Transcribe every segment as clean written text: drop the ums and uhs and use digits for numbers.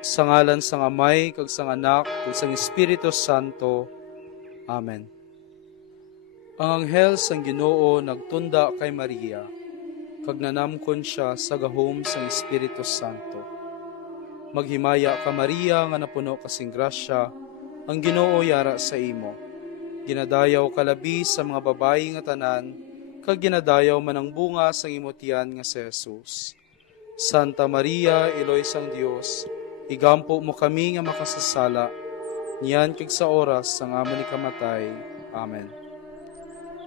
Sa ngalan sang Amay, kag sang Anak, kag sang Espiritu Santo. Amen. Ang anghel sang Ginoo nagtunda kay Maria, kag nanamkon siya sa gahom sang Espiritu Santo. Maghimaya ka Maria nga napuno kasing grasya, ang Ginoo yara sa imo. Ginadayaw ka labi sa mga babayi nga tanan, kag ginadayaw man ang bunga sang imo tiyan nga si Jesus. Santa Maria, Iloy sang Dios, igampo mo kami nga makasasala, niyan kag sa oras sang amon ni kamatay. Amen.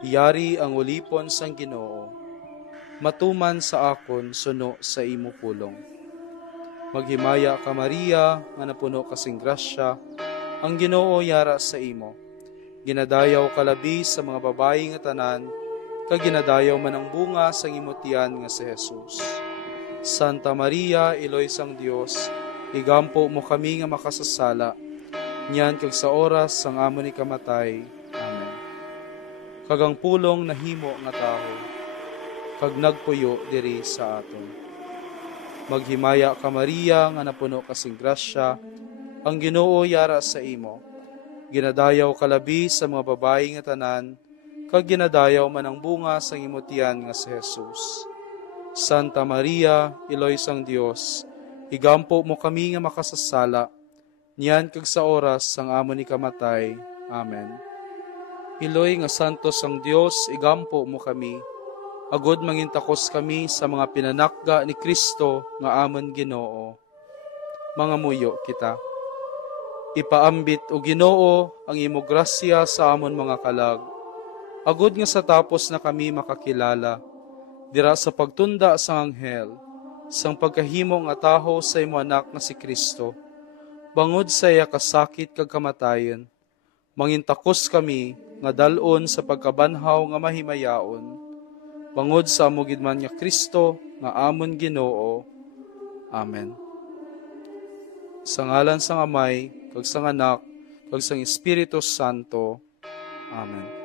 Iyari ang ulipon sang Ginoo, matuman sa akon suno sa imo pulong. Maghimaya ka Maria, nga napuno kasing grasya, ang Ginoo yara sa imo. Ginadayaw ka labi sa mga babayi nga tanan, kag ginadayaw man ang bunga sang imo tiyan nga si Jesus. Santa Maria, Iloy sang Dios, igampo mo kami nga makasasala, niyan kag sa oras sang amon ni kamatay. Amen. Kagang pulong nahimo nga taho, kag nagpuyo diri sa aton. Maghimaya ka Maria, nga napuno kasing grasya, ang Ginoo yara sa imo. Ginadayaw ka labi sa mga babayi nga tanan, kag ginadayaw man ang bunga sang imo tiyan nga si Jesus. Santa Maria, Iloy sang Dios, igampo mo kami nga makasasala, niyan kag sa oras sang amon ni kamatay. Amen. Iloy nga santos sang Dios, igampo mo kami, agod mangintakos kami sa mga pinanakga ni Kristo nga amon Ginoo. Mga muyo kita. Ipaambit o Ginoo ang imo grasya sa amon mga kalag, agod nga sa tapos na kami makakilala, dira sa pagtunda sang anghel, sang pagkahimo nga taho sa imo anak nga si Kristo, bangod sa iya kasakit kag kamatayon, mangintakos kami nga dalon sa pagkabanhaw nga mahimayaon, bangod sa amugid man nga Kristo nga amon Ginoo. Amen. Sa ngalan sang Amay, kag sang Anak, kag sang Espiritu Santo. Amen.